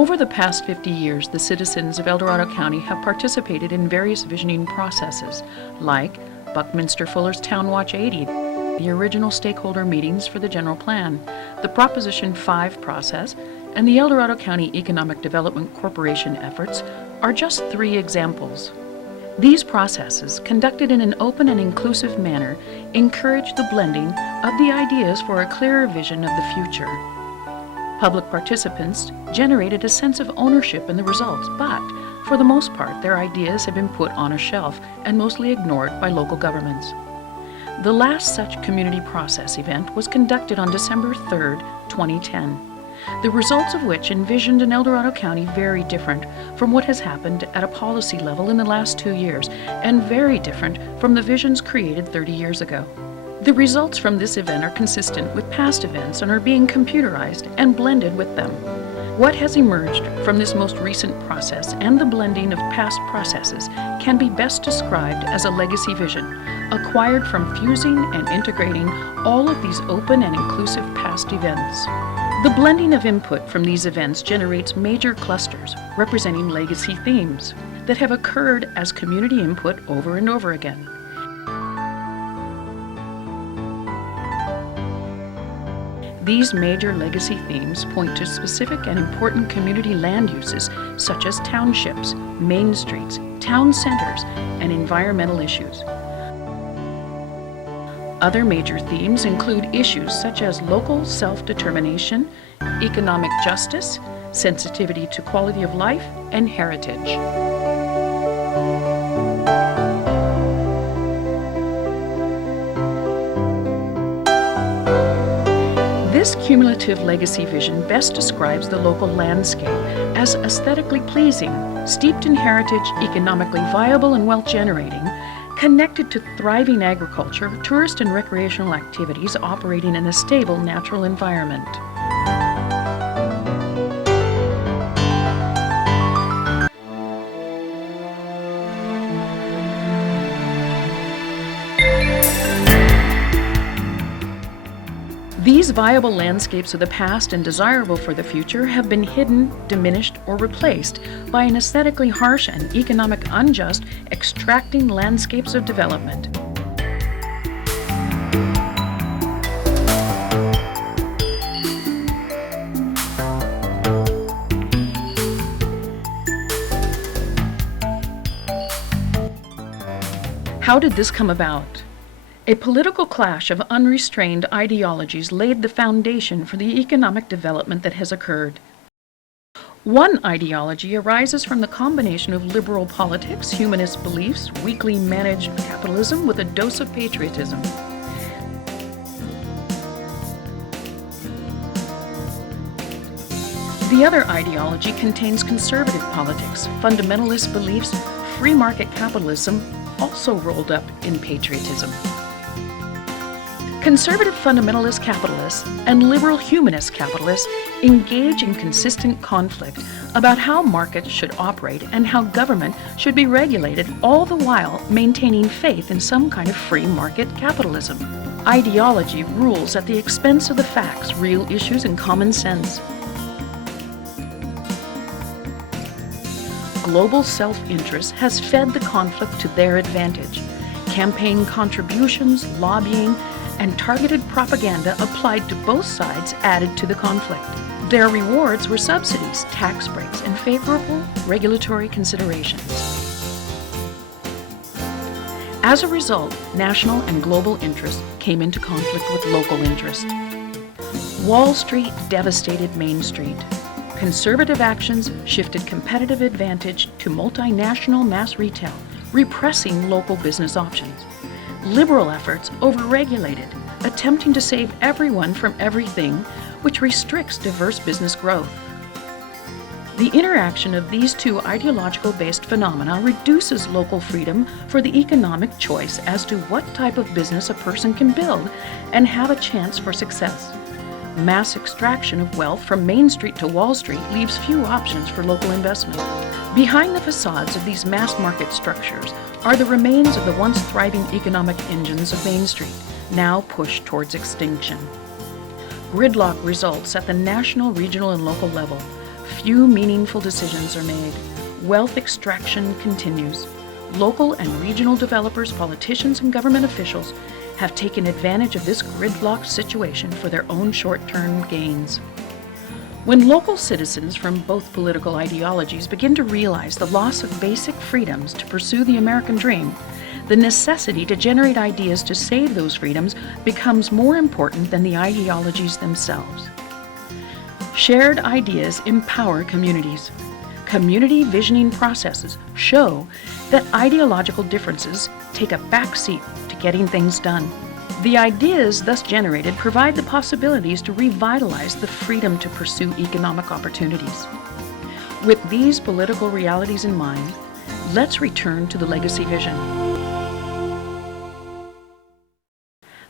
Over the past 50 years, the citizens of El Dorado County have participated in various visioning processes, like Buckminster Fuller's Town Watch 80, the original stakeholder meetings for the general plan, the Proposition 5 process, and the El Dorado County Economic Development Corporation efforts are just 3 examples. These processes, conducted in an open and inclusive manner, encourage the blending of the ideas for a clearer vision of the future. Public participants generated a sense of ownership in the results, but for the most part, their ideas have been put on a shelf and mostly ignored by local governments. The last such community process event was conducted on December 3, 2010, the results of which envisioned an El Dorado County very different from what has happened at a policy level in the last 2 years, and very different from the visions created 30 years ago. The results from this event are consistent with past events and are being computerized and blended with them. What has emerged from this most recent process and the blending of past processes can be best described as a legacy vision, acquired from fusing and integrating all of these open and inclusive past events. The blending of input from these events generates major clusters representing legacy themes that have occurred as community input over and over again. These major legacy themes point to specific and important community land uses such as townships, main streets, town centers, and environmental issues. Other major themes include issues such as local self-determination, economic justice, sensitivity to quality of life, and heritage. This cumulative legacy vision best describes the local landscape as aesthetically pleasing, steeped in heritage, economically viable and wealth-generating, connected to thriving agriculture, tourist and recreational activities operating in a stable natural environment. These viable landscapes of the past and desirable for the future have been hidden, diminished, or replaced by an aesthetically harsh and economic unjust extracting landscapes of development. How did this come about? A political clash of unrestrained ideologies laid the foundation for the economic development that has occurred. One ideology arises from the combination of liberal politics, humanist beliefs, weakly managed capitalism with a dose of patriotism. The other ideology contains conservative politics, fundamentalist beliefs, free market capitalism, also rolled up in patriotism. Conservative fundamentalist capitalists and liberal humanist capitalists engage in consistent conflict about how markets should operate and how government should be regulated, all the while maintaining faith in some kind of free market capitalism. Ideology rules at the expense of the facts, real issues, and common sense. Global self-interest has fed the conflict to their advantage. Campaign contributions, lobbying, and targeted propaganda applied to both sides added to the conflict. Their rewards were subsidies, tax breaks, and favorable regulatory considerations. As a result, national and global interest came into conflict with local interest. Wall Street devastated Main Street. Conservative actions shifted competitive advantage to multinational mass retail, repressing local business options. Liberal efforts overregulated, attempting to save everyone from everything, which restricts diverse business growth. The interaction of these two ideological-based phenomena reduces local freedom for the economic choice as to what type of business a person can build and have a chance for success. Mass extraction of wealth from Main Street to Wall Street leaves few options for local investment. Behind the facades of these mass market structures are the remains of the once thriving economic engines of Main Street, now pushed towards extinction. Gridlock results at the national, regional, and local level. few meaningful decisions are made. Wealth extraction continues. Local and regional developers, politicians, and government officials have taken advantage of this gridlocked situation for their own short-term gains. When local citizens from both political ideologies begin to realize the loss of basic freedoms to pursue the American dream, the necessity to generate ideas to save those freedoms becomes more important than the ideologies themselves. Shared ideas empower communities. Community visioning processes show that ideological differences take a backseat to getting things done. The ideas thus generated provide the possibilities to revitalize the freedom to pursue economic opportunities. With these political realities in mind, let's return to the legacy vision.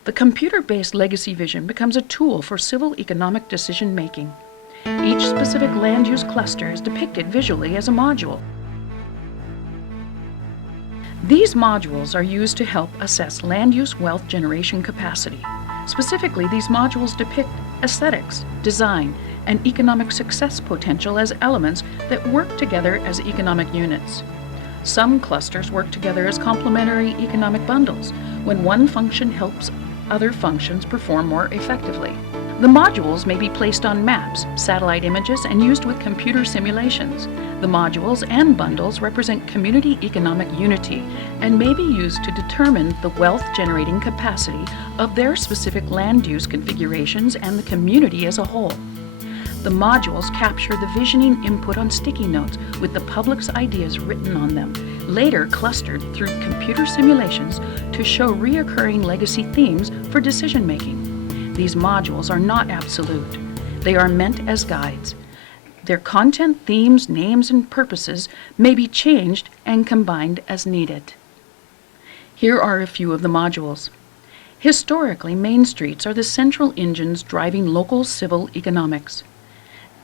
The computer-based legacy vision becomes a tool for civil economic decision-making. Each specific land use cluster is depicted visually as a module. These modules are used to help assess land use wealth generation capacity. Specifically, these modules depict aesthetics, design, and economic success potential as elements that work together as economic units. Some clusters work together as complementary economic bundles, when one function helps other functions perform more effectively. The modules may be placed on maps, satellite images, and used with computer simulations. The modules and bundles represent community economic unity and may be used to determine the wealth-generating capacity of their specific land use configurations and the community as a whole. The modules capture the visioning input on sticky notes with the public's ideas written on them, later clustered through computer simulations to show reoccurring legacy themes for decision-making. These modules are not absolute. They are meant as guides. Their content, themes, names, and purposes may be changed and combined as needed. Here are a few of the modules. Historically, main streets are the central engines driving local civil economics.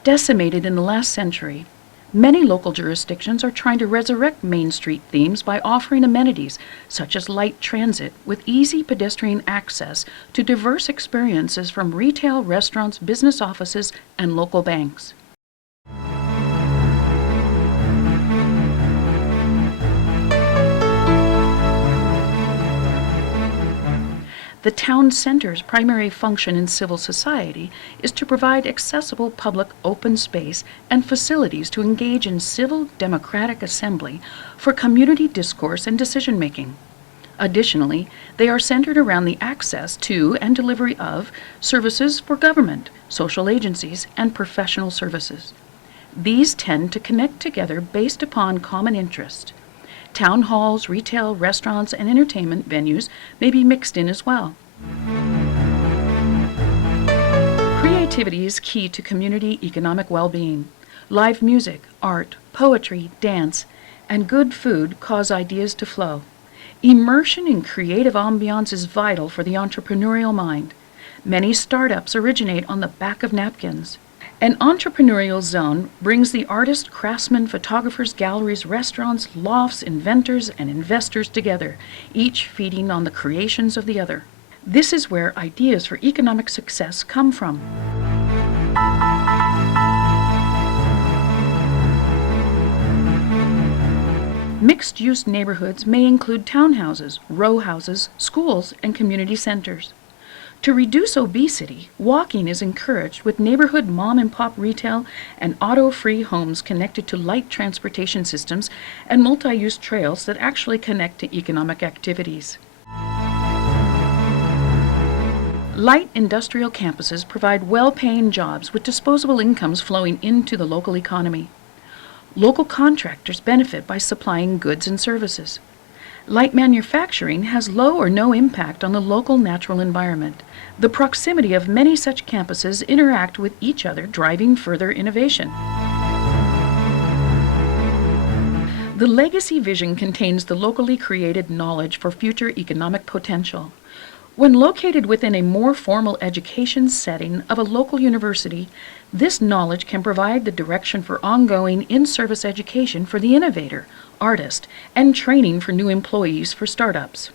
Decimated in the last century, many local jurisdictions are trying to resurrect Main Street themes by offering amenities such as light transit with easy pedestrian access to diverse experiences from retail, restaurants, business offices, and local banks. The town center's primary function in civil society is to provide accessible public open space and facilities to engage in civil democratic assembly for community discourse and decision-making. Additionally, they are centered around the access to and delivery of services for government, social agencies, and professional services. These tend to connect together based upon common interest. Town halls, retail, restaurants, and entertainment venues may be mixed in as well. Creativity is key to community economic well-being. Live music, art, poetry, dance, and good food cause ideas to flow. Immersion in creative ambiance is vital for the entrepreneurial mind. Many startups originate on the back of napkins. An entrepreneurial zone brings the artists, craftsmen, photographers, galleries, restaurants, lofts, inventors, and investors together, each feeding on the creations of the other. This is where ideas for economic success come from. Mixed-use neighborhoods may include townhouses, row houses, schools, and community centers. To reduce obesity, walking is encouraged with neighborhood mom-and-pop retail and auto-free homes connected to light transportation systems and multi-use trails that actually connect to economic activities. Light industrial campuses provide well-paying jobs with disposable incomes flowing into the local economy. Local contractors benefit by supplying goods and services. Light manufacturing has low or no impact on the local natural environment. The proximity of many such campuses interact with each other, driving further innovation. The legacy vision contains the locally created knowledge for future economic potential. When located within a more formal education setting of a local university, this knowledge can provide the direction for ongoing in-service education for the innovator, artist, and training for new employees for startups.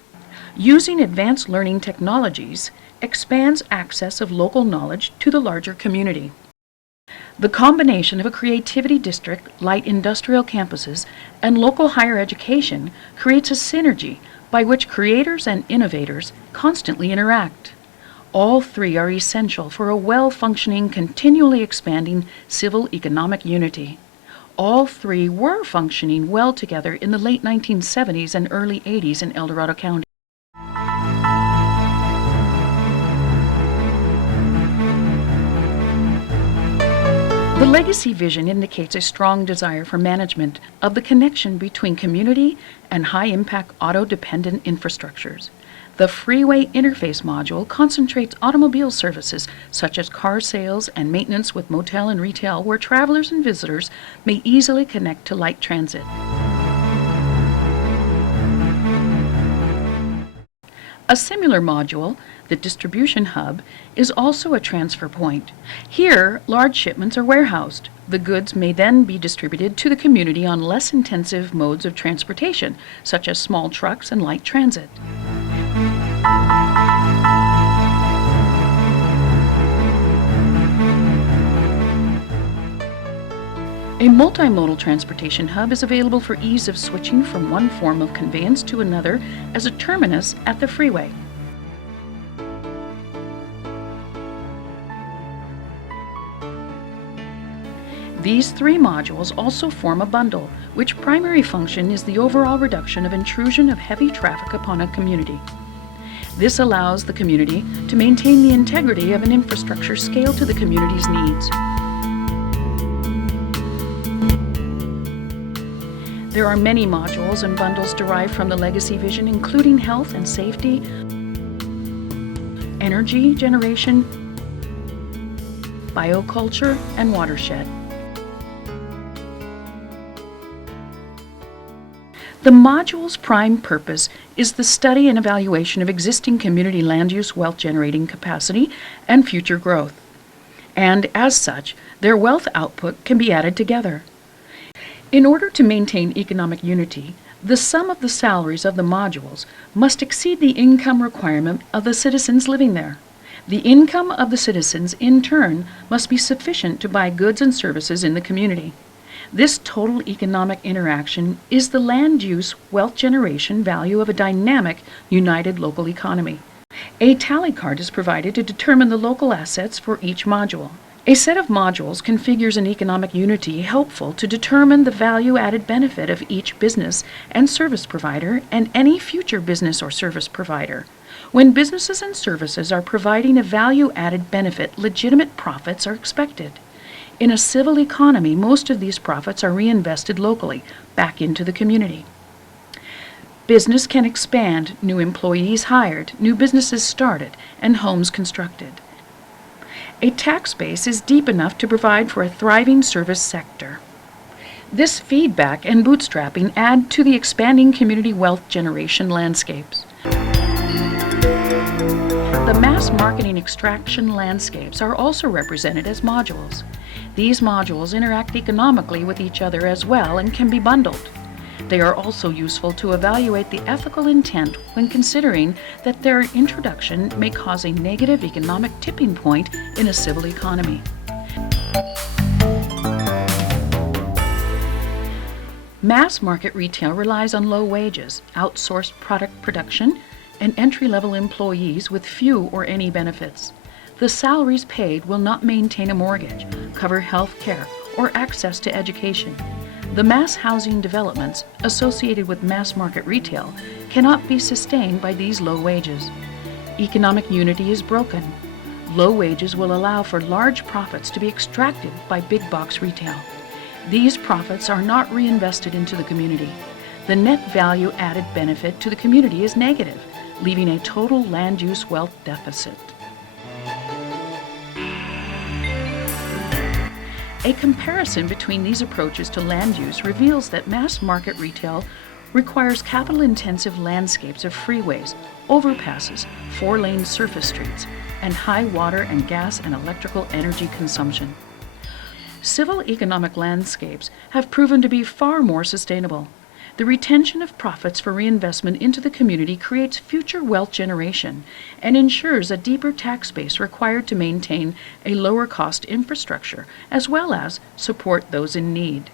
Using advanced learning technologies expands access of local knowledge to the larger community. The combination of a creativity district, light industrial campuses, and local higher education creates a synergy by which creators and innovators constantly interact. All three are essential for a well-functioning, continually expanding civil economic unity. All three were functioning well together in the late 1970s and early 80s in El Dorado County. The legacy vision indicates a strong desire for management of the connection between community and high-impact auto-dependent infrastructures. The Freeway Interface module concentrates automobile services such as car sales and maintenance with motel and retail where travelers and visitors may easily connect to light transit. A similar module, the Distribution Hub, is also a transfer point. Here, large shipments are warehoused. The goods may then be distributed to the community on less intensive modes of transportation, such as small trucks and light transit. A multimodal transportation hub is available for ease of switching from one form of conveyance to another as a terminus at the freeway. These three modules also form a bundle, which primary function is the overall reduction of intrusion of heavy traffic upon a community. This allows the community to maintain the integrity of an infrastructure scaled to the community's needs. There are many modules and bundles derived from the legacy vision, including health and safety, energy generation, bioculture, and watershed. The module's prime purpose is the study and evaluation of existing community land use wealth generating capacity and future growth. And as such, their wealth output can be added together. In order to maintain economic unity, the sum of the salaries of the modules must exceed the income requirement of the citizens living there. The income of the citizens, in turn, must be sufficient to buy goods and services in the community. This total economic interaction is the land use wealth generation value of a dynamic, united local economy. A tally card is provided to determine the local assets for each module. A set of modules configures an economic unity helpful to determine the value-added benefit of each business and service provider and any future business or service provider. When businesses and services are providing a value-added benefit, legitimate profits are expected. In a civil economy, most of these profits are reinvested locally, back into the community. Business can expand, new employees hired, new businesses started, and homes constructed. A tax base is deep enough to provide for a thriving service sector. This feedback and bootstrapping add to the expanding community wealth generation landscapes. The mass marketing extraction landscapes are also represented as modules. These modules interact economically with each other as well and can be bundled. They are also useful to evaluate the ethical intent when considering that their introduction may cause a negative economic tipping point in a civil economy. Mass market retail relies on low wages, outsourced product production, and entry-level employees with few or any benefits. The salaries paid will not maintain a mortgage, cover health care, or access to education. The mass housing developments associated with mass market retail cannot be sustained by these low wages. Economic unity is broken. Low wages will allow for large profits to be extracted by big box retail. These profits are not reinvested into the community. The net value added benefit to the community is negative, leaving a total land use wealth deficit. A comparison between these approaches to land use reveals that mass market retail requires capital-intensive landscapes of freeways, overpasses, four-lane surface streets, and high water and gas and electrical energy consumption. Civil economic landscapes have proven to be far more sustainable. The retention of profits for reinvestment into the community creates future wealth generation and ensures a deeper tax base required to maintain a lower cost infrastructure, as well as support those in need.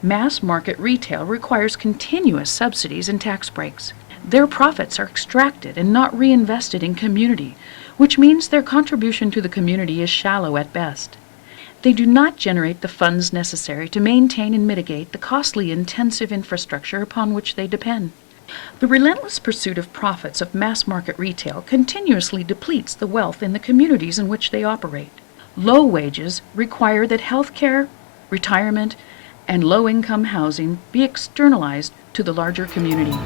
Mass market retail requires continuous subsidies and tax breaks. Their profits are extracted and not reinvested in community, which means their contribution to the community is shallow at best. They do not generate the funds necessary to maintain and mitigate the costly intensive infrastructure upon which they depend. The relentless pursuit of profits of mass market retail continuously depletes the wealth in the communities in which they operate. Low wages require that health care, retirement, and low-income housing be externalized to the larger community.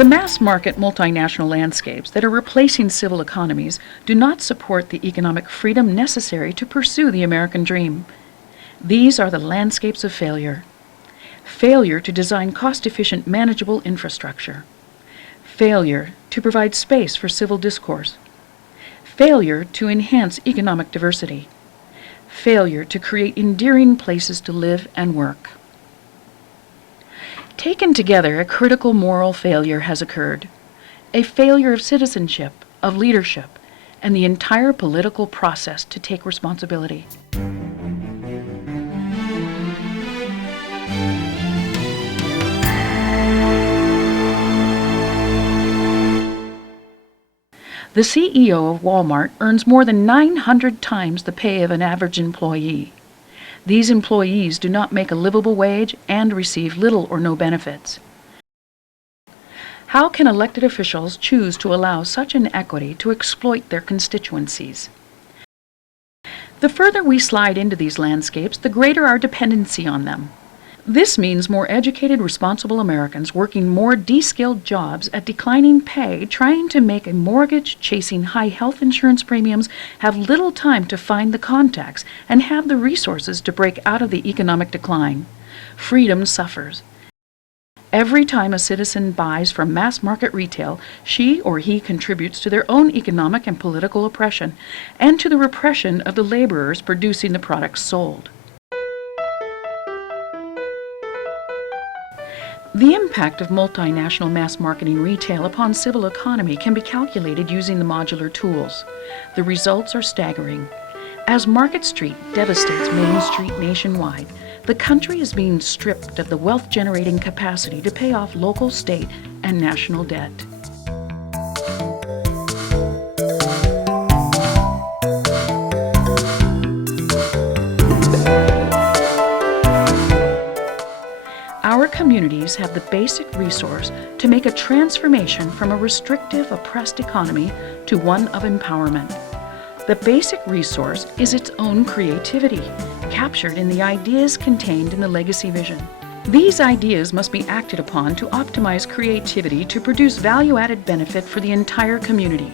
The mass market multinational landscapes that are replacing civil economies do not support the economic freedom necessary to pursue the American dream. These are the landscapes of failure. Failure to design cost-efficient, manageable infrastructure. Failure to provide space for civil discourse. Failure to enhance economic diversity. Failure to create endearing places to live and work. Taken together, a critical moral failure has occurred. A failure of citizenship, of leadership, and the entire political process to take responsibility. The CEO of Walmart earns more than 900 times the pay of an average employee. These employees do not make a livable wage and receive little or no benefits. How can elected officials choose to allow such inequity to exploit their constituencies? The further we slide into these landscapes, the greater our dependency on them. This means more educated, responsible Americans working more de-skilled jobs at declining pay, trying to make a mortgage, chasing high health insurance premiums, have little time to find the contacts, and have the resources to break out of the economic decline. Freedom suffers. Every time a citizen buys from mass market retail, she or he contributes to their own economic and political oppression, and to the repression of the laborers producing the products sold. The impact of multinational mass marketing retail upon civil economy can be calculated using the modular tools. The results are staggering. As Market Street devastates Main Street nationwide, the country is being stripped of the wealth-generating capacity to pay off local, state, and national debt. Our communities have the basic resource to make a transformation from a restrictive, oppressed economy to one of empowerment. The basic resource is its own creativity, captured in the ideas contained in the legacy vision. These ideas must be acted upon to optimize creativity to produce value-added benefit for the entire community.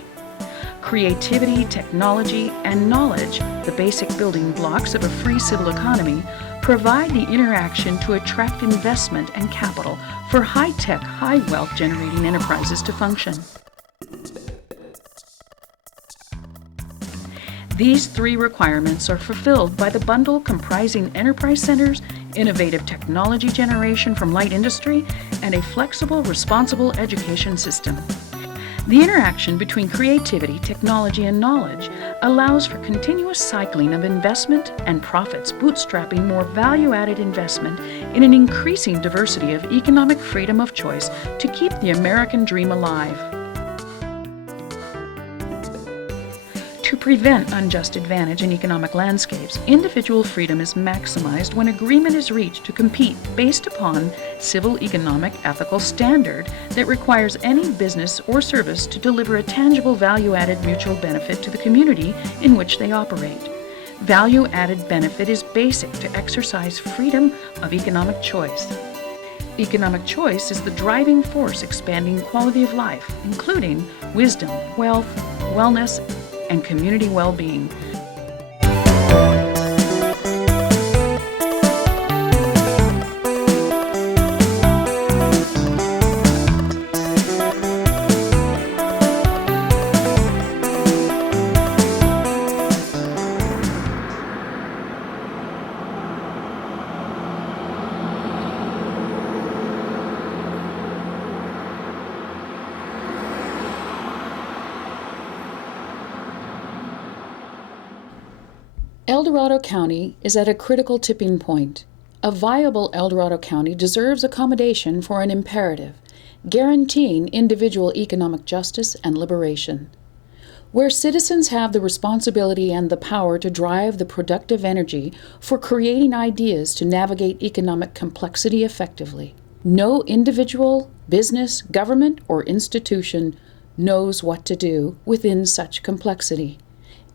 Creativity, technology, and knowledge, the basic building blocks of a free civil economy, provide the interaction to attract investment and capital for high-tech, high-wealth generating enterprises to function. These three requirements are fulfilled by the bundle comprising enterprise centers, innovative technology generation from light industry, and a flexible, responsible education system. The interaction between creativity, technology, and knowledge allows for continuous cycling of investment and profits, bootstrapping more value-added investment in an increasing diversity of economic freedom of choice to keep the American dream alive. To prevent unjust advantage in economic landscapes, individual freedom is maximized when agreement is reached to compete based upon civil, economic, ethical standard that requires any business or service to deliver a tangible value-added mutual benefit to the community in which they operate. Value-added benefit is basic to exercise freedom of economic choice. Economic choice is the driving force expanding quality of life, including wisdom, wealth, wellness, and community well-being. El Dorado County is at a critical tipping point. A viable El Dorado County deserves accommodation for an imperative, guaranteeing individual economic justice and liberation. Where citizens have the responsibility and the power to drive the productive energy for creating ideas to navigate economic complexity effectively. No individual, business, government, or institution knows what to do within such complexity.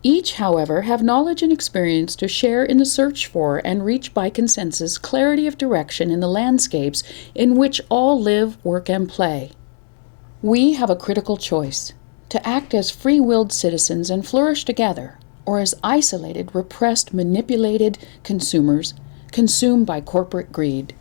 Each, however, have knowledge and experience to share in the search for and reach by consensus clarity of direction in the landscapes in which all live, work, and play. We have a critical choice: to act as free-willed citizens and flourish together, or as isolated, repressed, manipulated consumers consumed by corporate greed.